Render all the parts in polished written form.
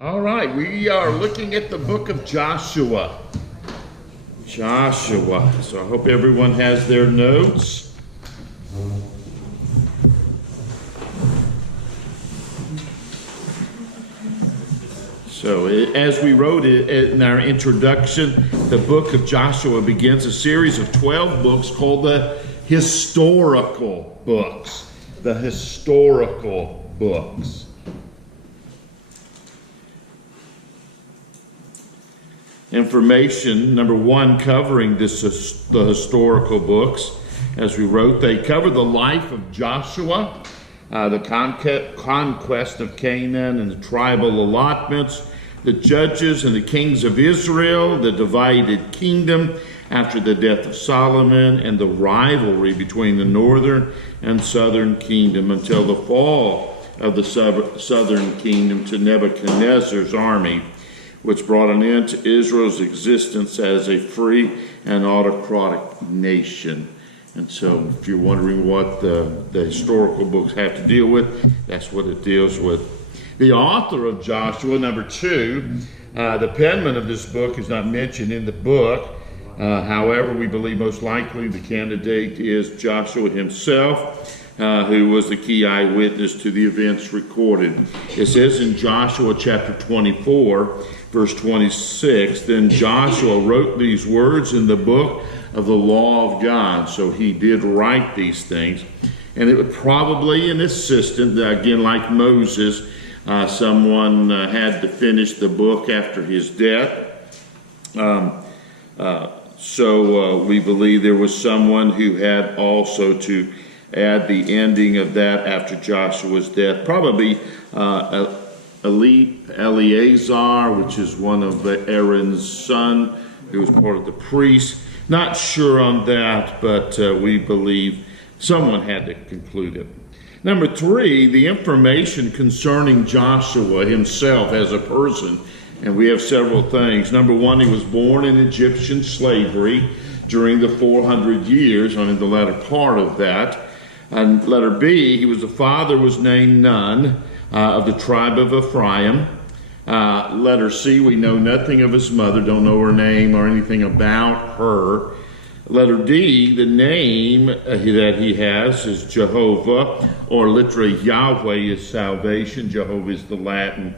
All right, we are looking at the book of Joshua. So I hope everyone has their notes. So as we wrote it in our introduction, the book of Joshua begins a series of 12 books called the historical books. The historical books. Information, number one, covering the historical books. As we wrote, they cover the life of Joshua, the conquest of Canaan and the tribal allotments, the judges and the kings of Israel, the divided kingdom after the death of Solomon, and the rivalry between the northern and southern kingdom until the fall of the southern kingdom to Nebuchadnezzar's army, which brought an end to Israel's existence as a free and autocratic nation. And so if you're wondering what the historical books have to deal with, that's what it deals with. The author of Joshua, number two, the penman of this book is not mentioned in the book. However, we believe most likely the candidate is Joshua himself, who was the key eyewitness to the events recorded. It says in Joshua chapter 24, verse 26, then Joshua wrote these words in the book of the law of God. So he did write these things. And it would probably an assistant, again like Moses, someone had to finish the book after his death. So we believe there was someone who had also to add the ending of that after Joshua's death. Probably Eleazar, which is one of Aaron's son, who was part of the priests. Not sure on that, but we believe someone had to conclude it. Number three, the information concerning Joshua himself as a person. And we have several things. Number one, he was born in Egyptian slavery during the 400 years, on the latter part of that. And letter B, the father was named Nun, of the tribe of Ephraim. Letter C, we know nothing of his mother, don't know her name or anything about her. Letter D, the name that he has is Jehovah, or literally Yahweh is salvation. Jehovah is the Latin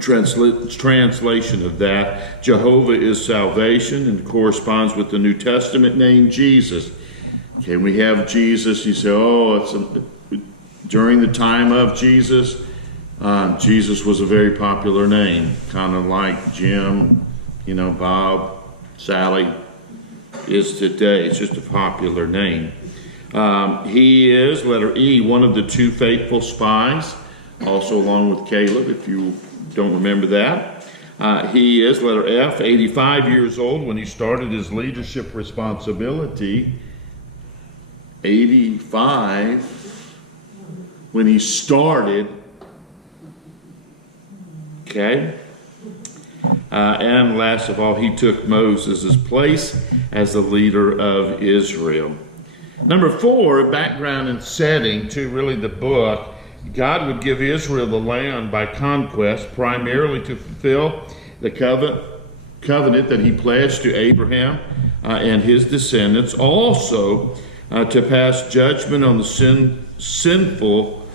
translation of that. Jehovah is salvation, and corresponds with the New Testament name Jesus. Okay, we have Jesus. You say, during the time of Jesus, Jesus was a very popular name, kind of like Jim, Bob, Sally is today. It's just a popular name. He is, letter E, one of the two faithful spies, also along with Caleb, if you don't remember that. He is, letter F, 85 years old when he started his leadership responsibility. 85 when he started. Okay. And last of all, he took Moses' place as the leader of Israel. Number four, background and setting to really the book. God would give Israel the land by conquest, primarily to fulfill the covenant that he pledged to Abraham and his descendants. Also, to pass judgment on the sinful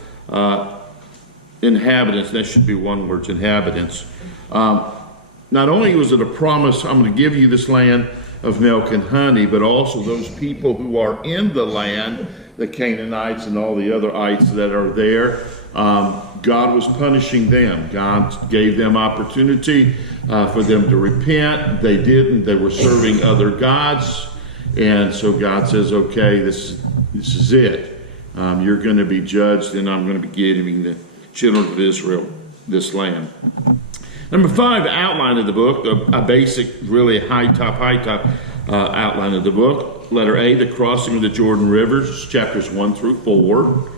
inhabitants. That should be one word, inhabitants. Not only was it a promise, I'm going to give you this land of milk and honey, but also those people who are in the land, the Canaanites and all the other ites that are there. God was punishing them. God gave them opportunity for them to repent. They didn't. They were serving other gods. And so God says, okay, this is it. You're going to be judged, and I'm going to be giving the children of Israel this land. Number five, outline of the book, a basic, really high top outline of the book. Letter A, the crossing of the Jordan rivers, chapters 1 through 4.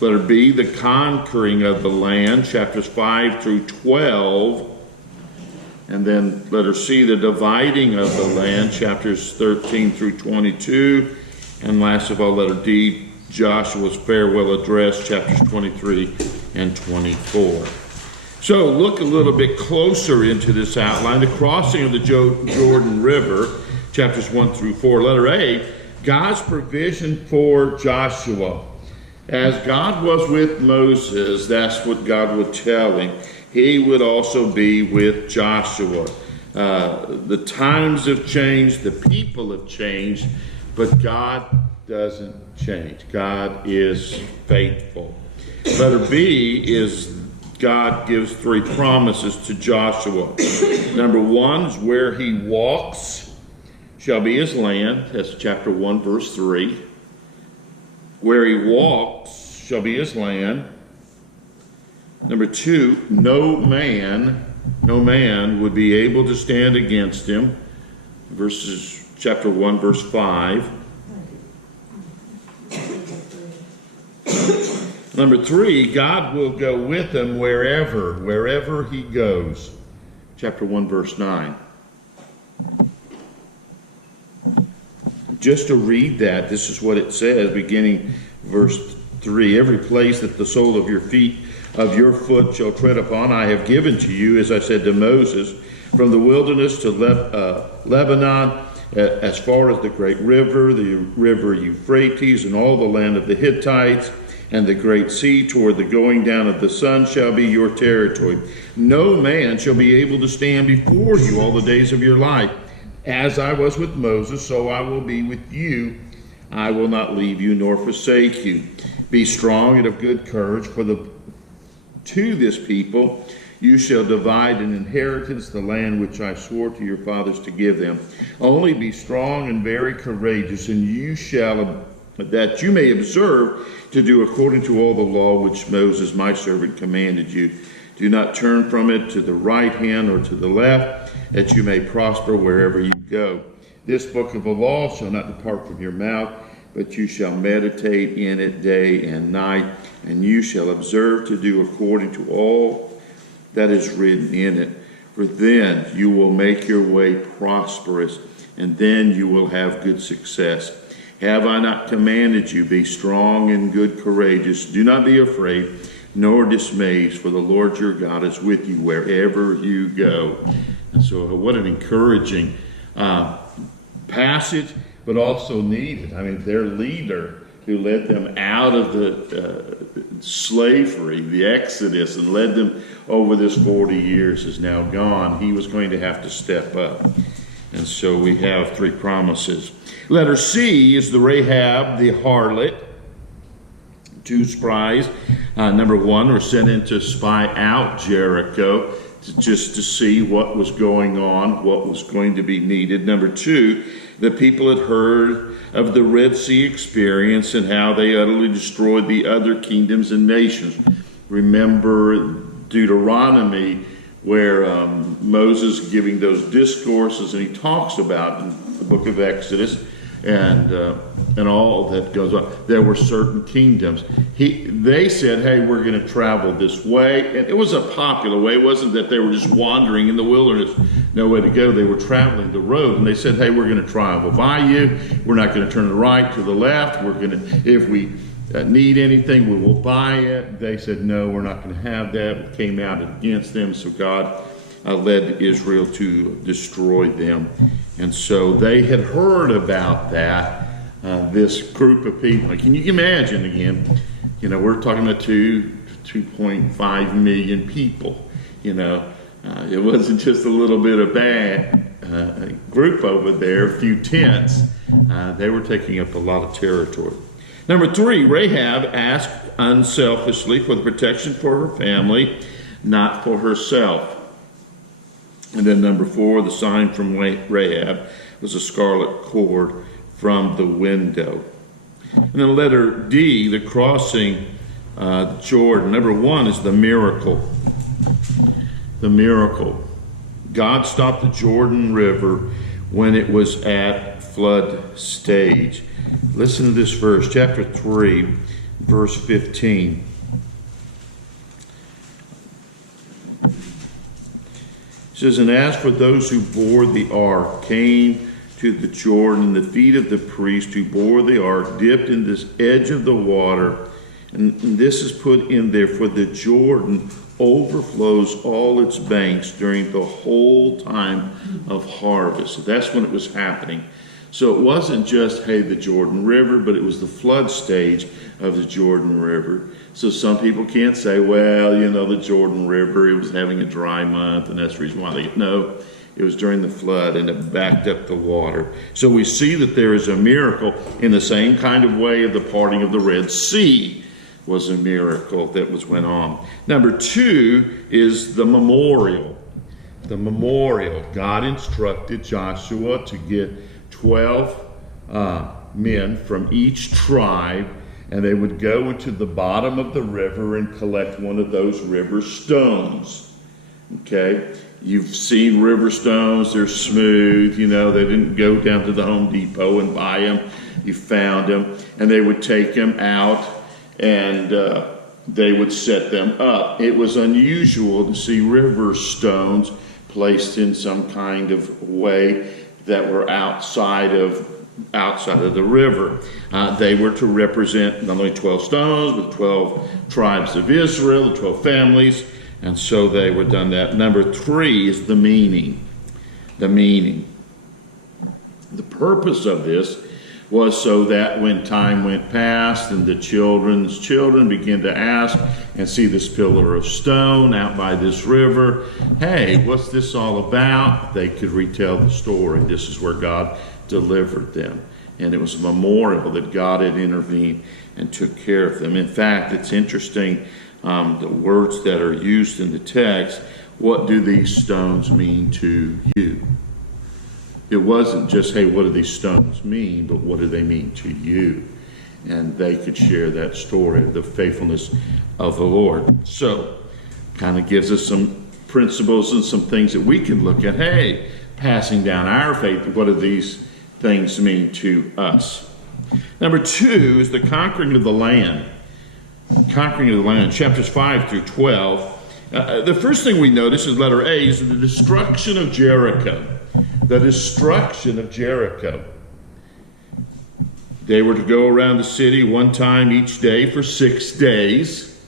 Letter B, the conquering of the land, chapters 5 through 12. And then letter C, the dividing of the land, chapters 13 through 22. And last of all, letter D, Joshua's farewell address, chapters 23 and 24. So look a little bit closer into this outline. The crossing of the Jordan River, chapters 1 through 4. Letter A, God's provision for Joshua. As God was with Moses, that's what God would tell him. He would also be with Joshua. The times have changed, the people have changed, but God doesn't change. God is faithful. Letter B is God gives 3 promises to Joshua. Number 1 is where he walks shall be his land. That's chapter 1, verse 3. Where he walks shall be his land. Number 2, no man would be able to stand against him. Chapter 1, verse 5. Number 3, God will go with him wherever he goes. Chapter 1, verse 9. Just to read that, this is what it says, beginning verse 3. Every place that the sole of your foot shall tread upon, I have given to you, as I said to Moses, from the wilderness to Lebanon, as far as the great river, the river Euphrates, and all the land of the Hittites, and the great sea toward the going down of the sun shall be your territory. No man shall be able to stand before you all the days of your life. As I was with Moses, so I will be with you. I will not leave you nor forsake you. Be strong and of good courage, for to this people you shall divide an inheritance, the land which I swore to your fathers to give them. Only be strong and very courageous, and that you may observe to do according to all the law which Moses my servant commanded you. Do not turn from it to the right hand or to the left, that you may prosper wherever you go. This book of the law shall not depart from your mouth, but you shall meditate in it day and night, and you shall observe to do according to all that is written in it. For then you will make your way prosperous, and then you will have good success. Have I not commanded you, be strong and good courageous? Do not be afraid, nor dismayed, for the Lord your God is with you wherever you go. And so what an encouraging passage, but also needed. I mean, their leader who led them out of the slavery, the Exodus, and led them over this 40 years is now gone. He was going to have to step up. And so we have 3 promises. Letter C is the Rahab, the harlot. 2 spies. Number 1 were sent in to spy out Jericho, just to see what was going on, what was going to be needed. Number 2, the people had heard of the Red Sea experience and how they utterly destroyed the other kingdoms and nations. Remember Deuteronomy, where Moses giving those discourses, and he talks about in the book of Exodus and all that goes on. There were certain kingdoms. They said, hey, we're going to travel this way. And it was a popular way. It wasn't that they were just wandering in the wilderness, no way to go. They were traveling the road. And they said, hey, we're going to travel by you. We're not going to turn to the right, to the left. We're going to, if we need anything, we will buy it. They said, no, we're not going to have that. It came out against them. So God led Israel to destroy them. And so they had heard about that. This group of people. Can you imagine again? You know, we're talking about 2.5 million people. You know, it wasn't just a little bit of bad group over there, a few tents. They were taking up a lot of territory. Number 3, Rahab asked unselfishly for the protection for her family, not for herself. And then number 4, the sign from Rahab was a scarlet cord from the window. And then letter D, the crossing Jordan. Number 1 is the miracle. The miracle. God stopped the Jordan River when it was at flood stage. Listen to this verse, chapter 3, verse 15. It says, and as for those who bore the ark, came to the Jordan. The feet of the priest who bore the ark dipped in this edge of the water. And this is put in there, for the Jordan overflows all its banks during the whole time of harvest. So that's when it was happening. So it wasn't just, hey, the Jordan River, but it was the flood stage of the Jordan River. So some people can't say, well, you know, the Jordan River, it was having a dry month, and that's the reason why they get, no, it was during the flood, and it backed up the water. So we see that there is a miracle in the same kind of way of the parting of the Red Sea was a miracle that went on. Number 2 is the memorial. The memorial. God instructed Joshua to get 12 men from each tribe, and they would go into the bottom of the river and collect one of those river stones. Okay? You've seen river stones. They're smooth. You know, they didn't go down to the Home Depot and buy them. You found them, and they would take them out, and they would set them up. It was unusual to see river stones placed in some kind of way that were outside of the river. They were to represent not only 12 stones, but 12 tribes of Israel, the 12 families, and so they were done that. Number 3 is the meaning. The meaning. The purpose of this was so that when time went past and the children's children began to ask and see this pillar of stone out by this river, hey, what's this all about? They could retell the story. This is where God delivered them. And it was a memorial that God had intervened and took care of them. In fact, it's interesting, the words that are used in the text. What do these stones mean to you? It wasn't just, hey, what do these stones mean, but what do they mean to you? And they could share that story of the faithfulness of the Lord. So, kind of gives us some principles and some things that we can look at. Hey, passing down our faith, what do these things mean to us? Number 2 is the conquering of the land. Conquering of the land, chapters 5 through 12. The first thing we notice is letter A, is the destruction of Jericho. The destruction of Jericho. They were to go around the city one time each day for 6 days.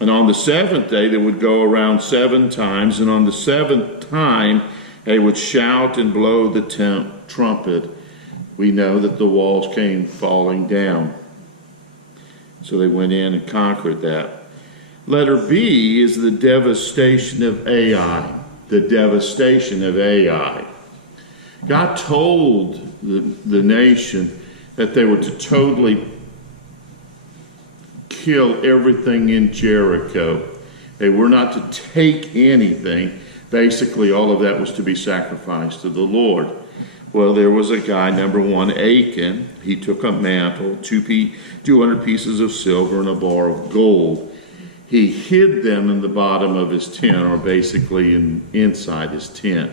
And on the 7th day, they would go around 7 times. And on the 7th time, they would shout and blow the trumpet. We know that the walls came falling down. So they went in and conquered that. Letter B is the devastation of Ai. The devastation of Ai. God told the nation that they were to totally kill everything in Jericho. They were not to take anything. Basically, all of that was to be sacrificed to the Lord. Well, there was a guy, number 1, Achan. He took a mantle, 200 pieces of silver, and a bar of gold. He hid them in the bottom of his tent, or basically inside his tent.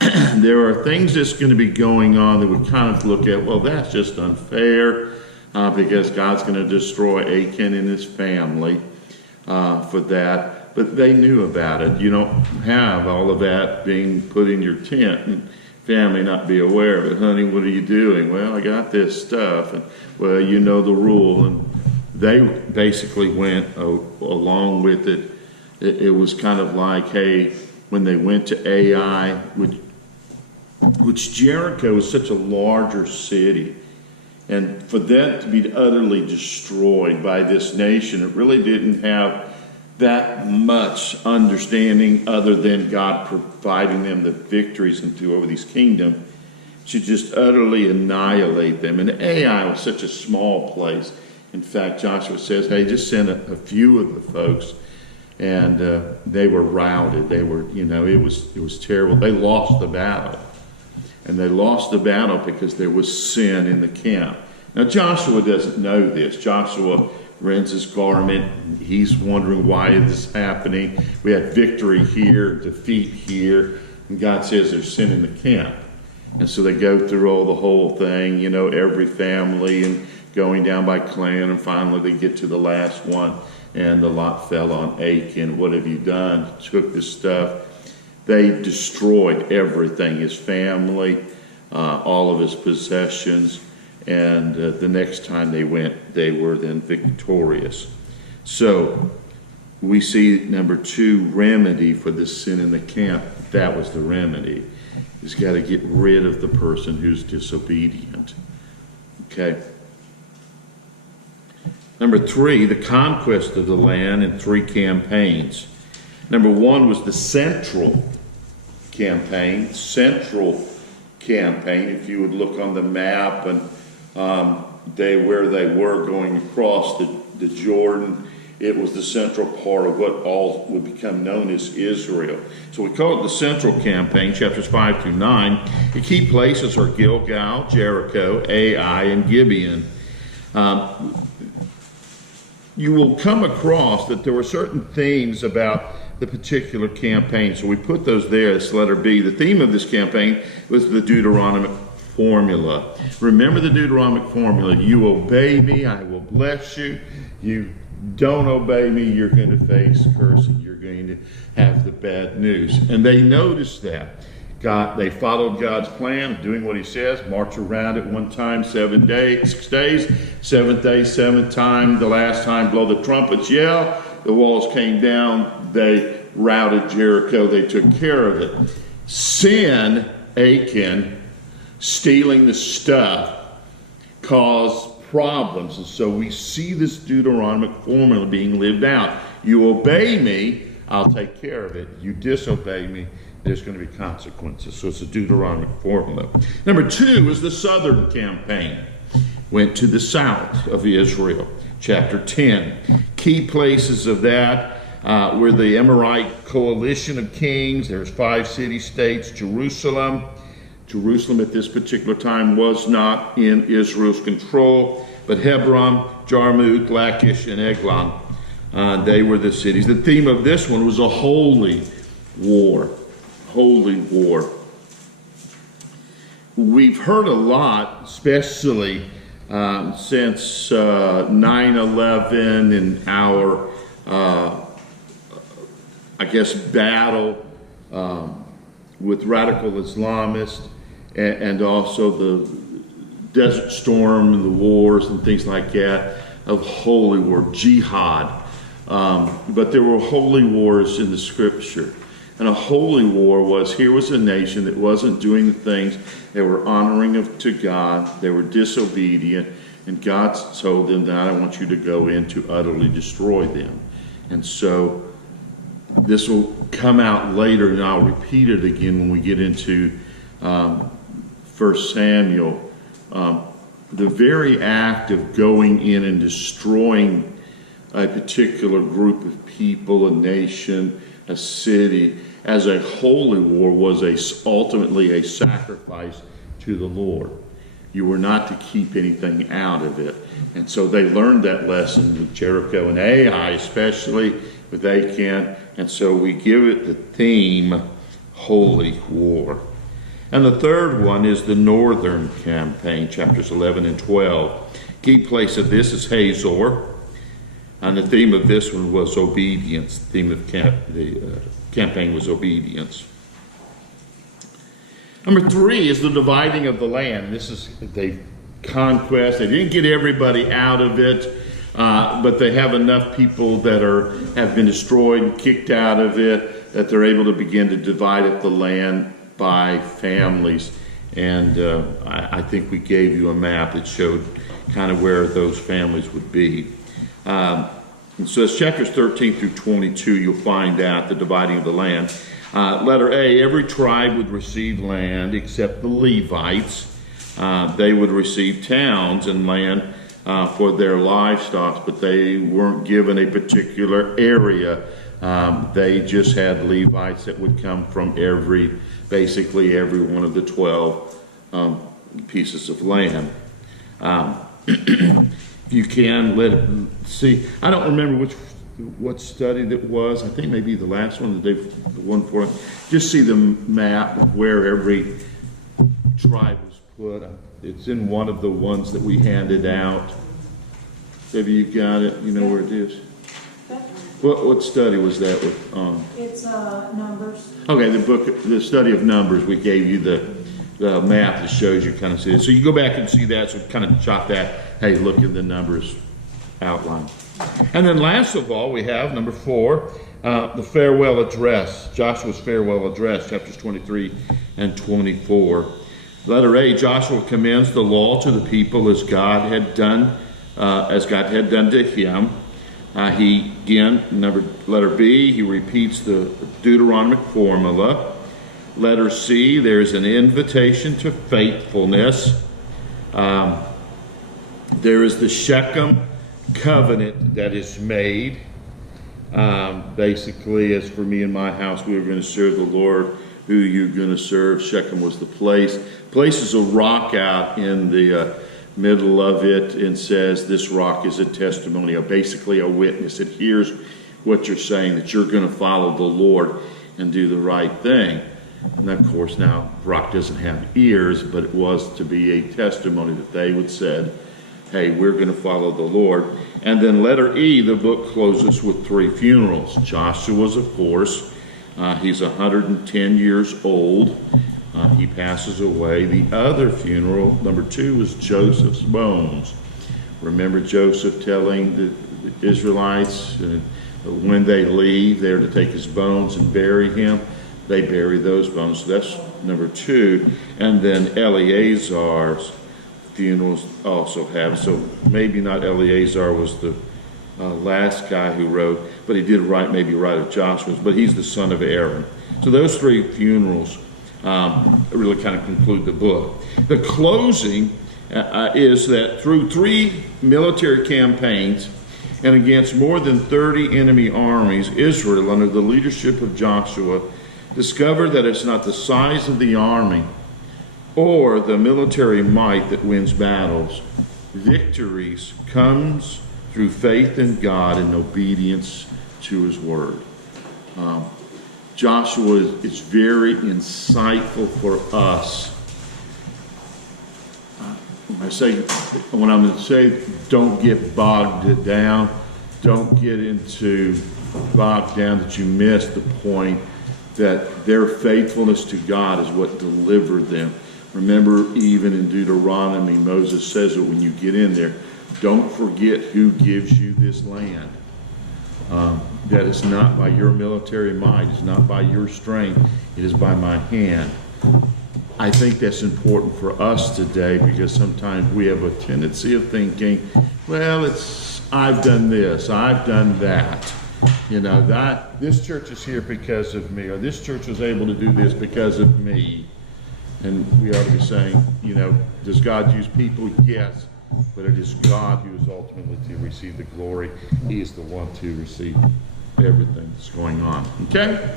There are things that's going to be going on that we kind of look at, well, that's just unfair, because God's going to destroy Achan and his family for that. But they knew about it. You don't have all of that being put in your tent and family not be aware of it. Honey, what are you doing? Well, I got this stuff. And, well, you know the rule. And they basically went along with it. It was kind of like, hey, when they went to Ai, which Jericho is such a larger city, and for that to be utterly destroyed by this nation, it really didn't have that much understanding other than God providing them the victories over these kingdoms, to just utterly annihilate them. And Ai was such a small place. In fact, Joshua says, hey, just send a few of the folks. And they were routed. They were, it was terrible. They lost the battle. And they lost the battle because there was sin in the camp. Now, Joshua doesn't know this. Joshua rends his garment. He's wondering why is this happening. We had victory here, defeat here. And God says there's sin in the camp. And so they go through the whole thing, every family, and going down by clan, and finally they get to the last one, and the lot fell on Achan. What have you done? Took this stuff. they destroyed everything, his family, all of his possessions, and the next time they went, they were then victorious. So we see number 2, remedy for the sin in the camp. That was the remedy. He's got to get rid of the person who's disobedient. Okay. Number 3, the conquest of the land in 3 campaigns. Number 1 was the central campaign. If you would look on the map, and where they were going across the Jordan, it was the central part of what all would become known as Israel. So we call it the central campaign, chapters 5 through 9. The key places are Gilgal, Jericho, Ai, and Gibeon. You will come across that there were certain themes about the particular campaign. So we put those there as letter B. The theme of this campaign was the Deuteronomic formula. Remember the Deuteronomic formula. You obey me, I will bless you. You don't obey me, you're going to face cursing. You're going to have the bad news. And they noticed that. They followed God's plan of doing what he says, march around at one time, 6 days, 7th day, 7th time, the last time, blow the trumpets, yell. The walls came down, they routed Jericho, they took care of it. Sin, Achan, stealing the stuff, caused problems. And so we see this Deuteronomic formula being lived out. You obey me, I'll take care of it. You disobey me, there's going to be consequences. So it's a Deuteronomic formula. Number 2 is the southern campaign. Went to the south of Israel. Chapter 10. Key places of that were the Amorite coalition of kings. There's 5 city-states. Jerusalem. Jerusalem at this particular time was not in Israel's control, but Hebron, Jarmuth, Lachish, and Eglon, they were the cities. The theme of this one was a holy war. Holy war. We've heard a lot, especially since 9/11 and our, battle with radical Islamists, and also the Desert Storm and the wars and things like that, of holy war, jihad. But there were holy wars in the scripture. And a holy war was, here was a nation that wasn't doing the things, they were honoring to God, they were disobedient, and God told them that I want you to go in to utterly destroy them. And so this will come out later, and I'll repeat it again when we get into 1 Samuel. The very act of going in and destroying a particular group of people, a nation, a city, as a holy war was ultimately a sacrifice to the Lord. You were not to keep anything out of it. And so they learned that lesson with Jericho and Ai, especially with Achan. And so we give it the theme, holy war. And the third one is the northern campaign, chapters 11 and 12. Key place of this is Hazor. And the theme of this one was obedience. The theme of the campaign was obedience. Number 3 is the dividing of the land. This is the conquest. They didn't get everybody out of it, but they have enough people that have been destroyed and kicked out of it that they're able to begin to divide up the land by families. And I think we gave you a map that showed kind of where those families would be. And so it's chapters 13 through 22, you'll find out the dividing of the land. Letter A, every tribe would receive land except the Levites. They would receive towns and land for their livestock, but they weren't given a particular area. They just had Levites that would come from basically every one of the 12 pieces of land. You can see. I don't remember what study that was. I think maybe the last one that the one for it. Just see the map of where every tribe was put. It's in one of the ones that we handed out. Have you got it? You know where it is? What study was that with? It's Numbers. Okay, the study of Numbers. We gave you the map that shows you kind of see it. So you go back and see that. So kind of chop that. Hey, look at the Numbers outline. And then last of all, we have number 4, the farewell address. Joshua's farewell address, chapters 23 and 24. Letter A, Joshua commends the law to the people as God had done to him. He again, letter B, he repeats the Deuteronomic formula. Letter C, there's an invitation to faithfulness. There is the Shechem covenant that is made. Basically, as for me and my house, we were going to serve the Lord. Who are you going to serve? Shechem was the place. Places a rock out in the middle of it and says this rock is a testimony, or basically a witness. It hears what you're saying, that you're going to follow the Lord and do the right thing. And of course now rock doesn't have ears, but it was to be a testimony that they would said, hey, we're going to follow the Lord. And then letter E, the book closes with 3 funerals. Joshua's, of course, he's 110 years old. He passes away. The other funeral, number 2, is Joseph's bones. Remember Joseph telling the Israelites when they leave, they're to take his bones and bury him. They bury those bones. So that's number 2. And then Eleazar's funerals also have. So maybe not Eleazar was the last guy who wrote, but he did write of Joshua's, but he's the son of Aaron. So those 3 funerals really kind of conclude the book. The closing is that through 3 military campaigns and against more than 30 enemy armies, Israel, under the leadership of Joshua, discovered that it's not the size of the army or the military might that wins battles. Victories comes through faith in God and obedience to his word. Joshua is very insightful for us. When I'm going to say don't get bogged down, don't get bogged down that you miss the point that their faithfulness to God is what delivered them. Remember, even in Deuteronomy, Moses says that when you get in there, don't forget who gives you this land. That it's not by your military might, it's not by your strength, it is by my hand. I think that's important for us today because sometimes we have a tendency of thinking, well, I've done this, I've done that. You know, this church is here because of me, or this church was able to do this because of me. And we ought to be saying, you know, does God use people? Yes. But it is God who is ultimately to receive the glory. He is the one to receive everything that's going on. Okay?